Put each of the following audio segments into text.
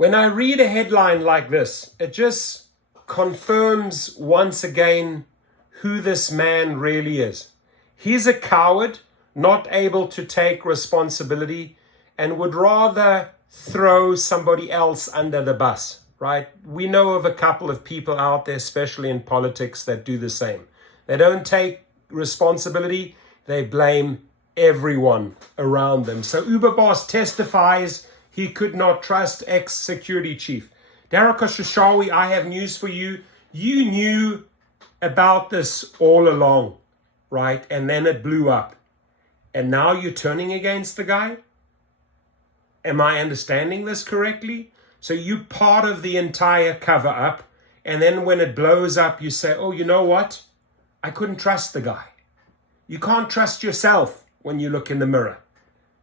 When I read a headline like this, it just confirms once again who this man really is. He's a coward, not able to take responsibility, and would rather throw somebody else under the bus, right? We know of a couple of people out there, especially in politics, that do the same. They don't take responsibility, they blame everyone around them. So Uber boss testifies he could not trust ex-security chief. Dara, I have news for you. You knew about this all along, right? And then it blew up. And now you're turning against the guy? Am I understanding this correctly? So you're part of the entire cover-up, and then when it blows up, you say, oh, you know what? I couldn't trust the guy. You can't trust yourself when you look in the mirror,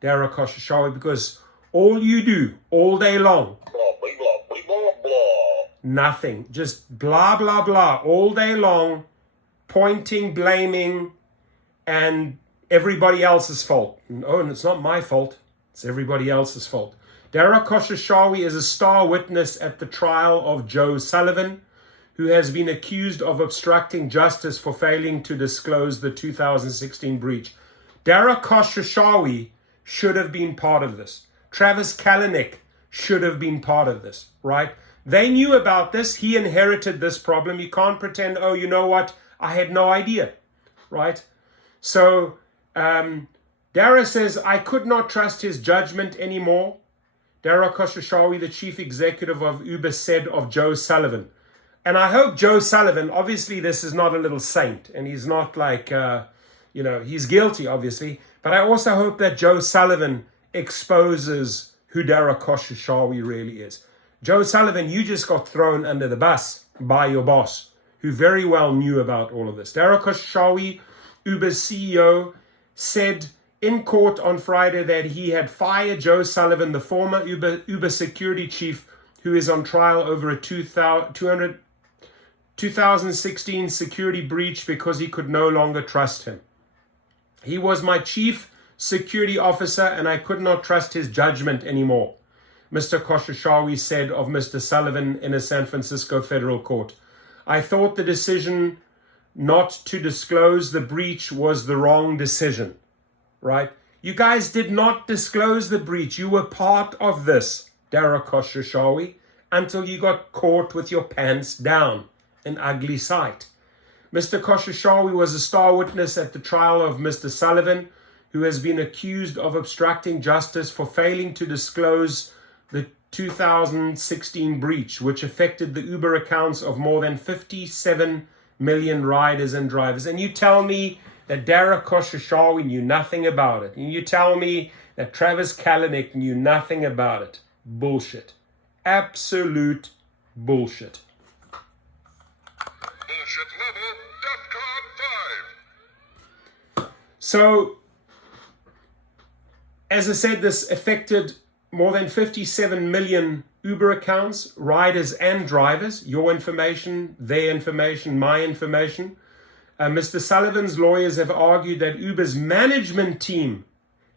Dara, because all you do all day long, nothing, just blah, blah, blah, all day long, pointing, blaming, and everybody else's fault. Oh, and it's not my fault. It's everybody else's fault. Dara is a star witness at the trial of Joe Sullivan, who has been accused of obstructing justice for failing to disclose the 2016 breach. Dara should have been part of this. Travis Kalanick should have been part of this, right? They knew about this. He inherited this problem. You can't pretend, oh, you know what? I had no idea, right? So Dara says, I could not trust his judgment anymore. Dara Khosrowshahi, the chief executive of Uber, said of Joe Sullivan. And I hope Joe Sullivan, obviously this is not a little saint, and he's not like, he's guilty, obviously. But I also hope that Joe Sullivan exposes who Dara Khosrowshahi really is. Joe Sullivan, you just got thrown under the bus by your boss, who very well knew about all of this. Dara Khosrowshahi, Uber's CEO, said in court on Friday that he had fired Joe Sullivan, the former Uber security chief, who is on trial over a 2016 security breach because he could no longer trust him. He was my chief security officer and I could not trust his judgment anymore, Mr. Khosrowshahi said of Mr. Sullivan in a San Francisco federal court. I thought the decision not to disclose the breach was the wrong decision, right? You guys did not disclose the breach. You were part of this, Dara Khosrowshahi, until you got caught with your pants down. An ugly sight. Mr. Khosrowshahi was a star witness at the trial of Mr. Sullivan, who has been accused of obstructing justice for failing to disclose the 2016 breach, which affected the Uber accounts of more than 57 million riders and drivers. And you tell me that Dara Khosrowshahi knew nothing about it. And you tell me that Travis Kalanick knew nothing about it. Bullshit. Absolute bullshit. So, as I said, this affected more than 57 million Uber accounts, riders and drivers. Your information, their information, my information. Mr. Sullivan's lawyers have argued that Uber's management team,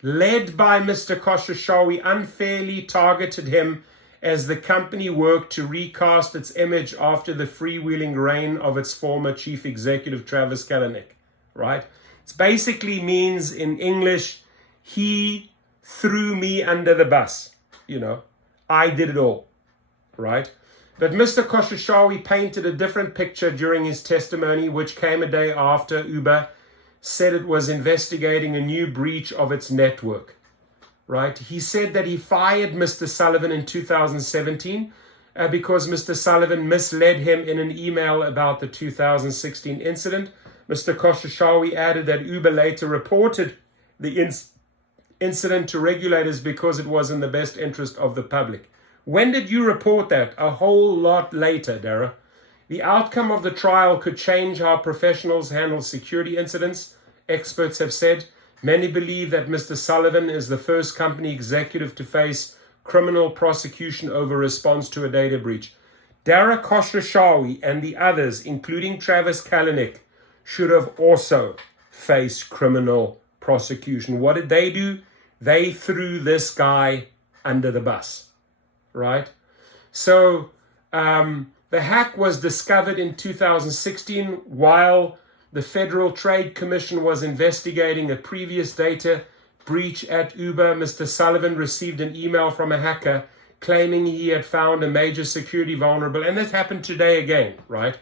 led by Mr. Khosrowshahi, unfairly targeted him as the company worked to recast its image after the freewheeling reign of its former chief executive, Travis Kalanick, right? It basically means in English, he threw me under the bus, I did it all, right? But Mr. Khosrowshahi painted a different picture during his testimony, which came a day after Uber said it was investigating a new breach of its network, right? He said that he fired Mr. Sullivan in 2017 because Mr. Sullivan misled him in an email about the 2016 incident. Mr. Khosrowshahi added that Uber later reported the incident to regulators because it was in the best interest of the public. When did you report that? A whole lot later, Dara. The outcome of the trial could change how professionals handle security incidents, experts have said. Many believe that Mr. Sullivan is the first company executive to face criminal prosecution over response to a data breach. Dara Khosrowshahi and the others, including Travis Kalanick, should have also faced criminal prosecution. What did they do? They threw this guy under the bus, right? So the hack was discovered in 2016 while the Federal Trade Commission was investigating a previous data breach at Uber. Mr. Sullivan received an email from a hacker claiming he had found a major security vulnerability, and this happened today again, right,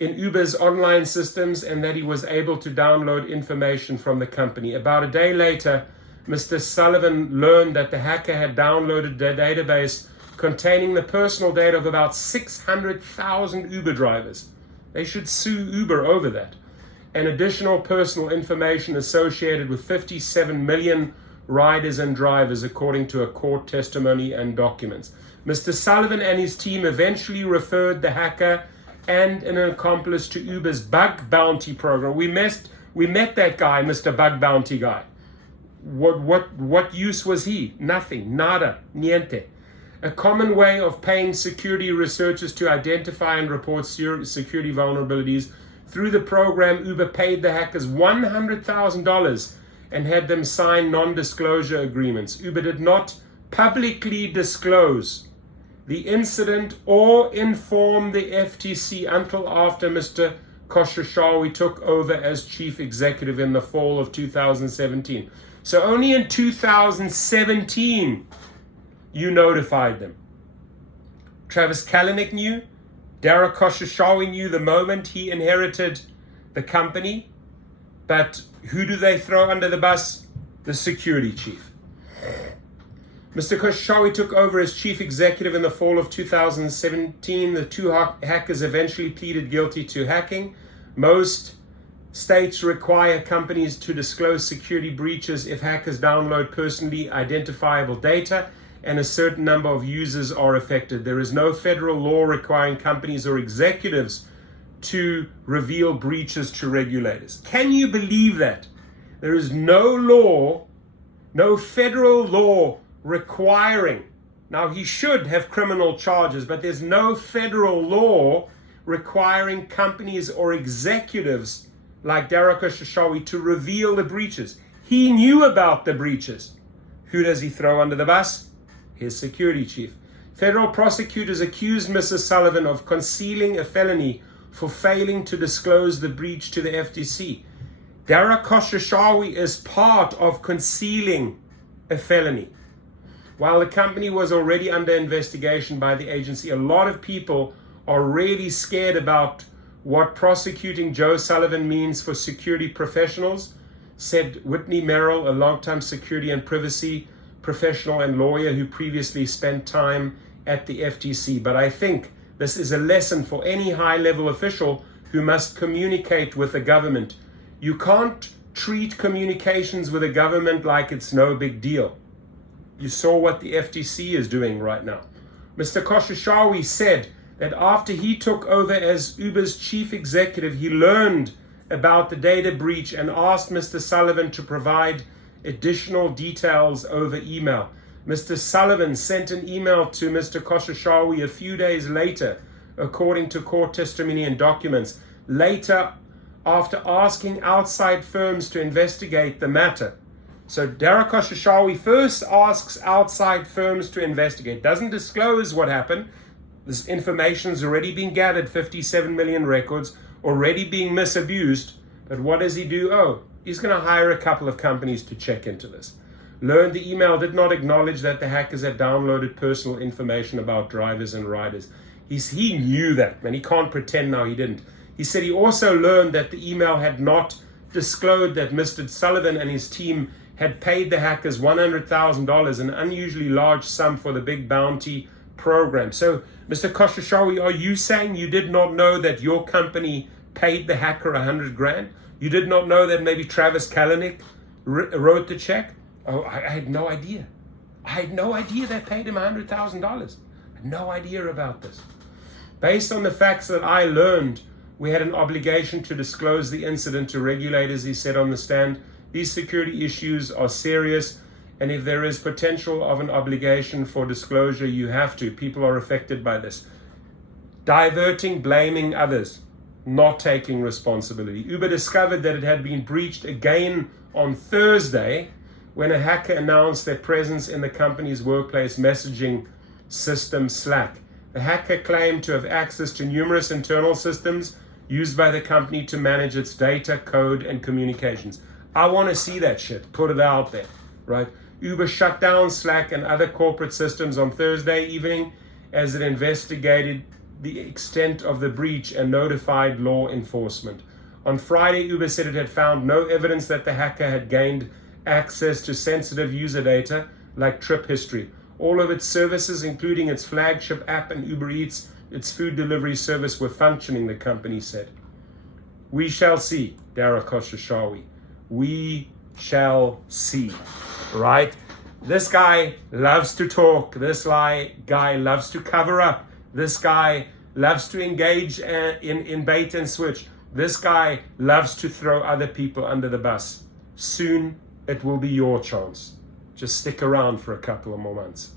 in Uber's online systems, and that he was able to download information from the company. About a day later, Mr. Sullivan learned that the hacker had downloaded a database containing the personal data of about 600,000 Uber drivers. They should sue Uber over that. And additional personal information associated with 57 million riders and drivers, according to a court testimony and documents. Mr. Sullivan and his team eventually referred the hacker and an accomplice to Uber's bug bounty program. We met that guy, Mr. Bug Bounty guy. What use was he? Nothing. Nada. Niente. A common way of paying security researchers to identify and report security vulnerabilities. Through the program, Uber paid the hackers $100,000 and had them sign non-disclosure agreements. Uber did not publicly disclose the incident or inform the FTC until after Mr. Khosrowshahi took over as chief executive in the fall of 2017. So only in 2017 you notified them. Travis Kalanick knew. Dara Khosrowshahi knew the moment he inherited the company. But who do they throw under the bus? The security chief. Mr. Khosrowshahi took over as chief executive in the fall of 2017. The two hackers eventually pleaded guilty to hacking. Most states require companies to disclose security breaches if hackers download personally identifiable data and a certain number of users are affected. There is no federal law requiring companies or executives to reveal breaches to regulators. Can you believe that? There is no law, no federal law requiring. Now, he should have criminal charges, but there's no federal law requiring companies or executives like Dara Khosrowshahi to reveal the breaches. He knew about the breaches. Who does he throw under the bus? His security chief. Federal prosecutors accused Mr. Sullivan of concealing a felony for failing to disclose the breach to the FTC. Dara Khosrowshahi is part of concealing a felony. While the company was already under investigation by the agency, a lot of people are really scared about what prosecuting Joe Sullivan means for security professionals, said Whitney Merrill, a longtime security and privacy professional and lawyer who previously spent time at the FTC. But I think this is a lesson for any high-level official who must communicate with the government. You can't treat communications with the government like it's no big deal. You saw what the FTC is doing right now. Mr. Khosrowshahi said that after he took over as Uber's chief executive, he learned about the data breach and asked Mr. Sullivan to provide additional details over email. Mr. Sullivan sent an email to Mr. Khosrowshahi a few days later, according to court testimony and documents, later after asking outside firms to investigate the matter. So Dara Khosrowshahi first asks outside firms to investigate, doesn't disclose what happened. This information's already been gathered, 57 million records, already being misabused. But what does he do? Oh, he's going to hire a couple of companies to check into this. Learned the email did not acknowledge that the hackers had downloaded personal information about drivers and riders. He knew that, man. He can't pretend now he didn't. He said he also learned that the email had not disclosed that Mr. Sullivan and his team had paid the hackers $100,000, an unusually large sum for the big bounty program. So, Mr. Khosrowshahi, are you saying you did not know that your company paid the hacker $100,000? You did not know that maybe Travis Kalanick wrote the check? Oh, I had no idea. I had no idea they paid him $100,000. I had no idea about this. Based on the facts that I learned, we had an obligation to disclose the incident to regulators, he said on the stand. These security issues are serious, and if there is potential of an obligation for disclosure, you have to. People are affected by this. Diverting, blaming others, not taking responsibility. Uber discovered that it had been breached again on Thursday when a hacker announced their presence in the company's workplace messaging system Slack. The hacker claimed to have access to numerous internal systems used by the company to manage its data, code, and communications. I want to see that shit. Put it out there, right? Uber shut down Slack and other corporate systems on Thursday evening as it investigated the extent of the breach and notified law enforcement. On Friday, Uber said it had found no evidence that the hacker had gained access to sensitive user data like trip history. All of its services, including its flagship app and Uber Eats, its food delivery service, were functioning, the company said. We shall see, Dara Khosrowshahi. We shall see, right? This guy loves to talk. This guy loves to cover up. This guy loves to engage in bait and switch. This guy loves to throw other people under the bus. Soon, it will be your chance. Just stick around for a couple of more months.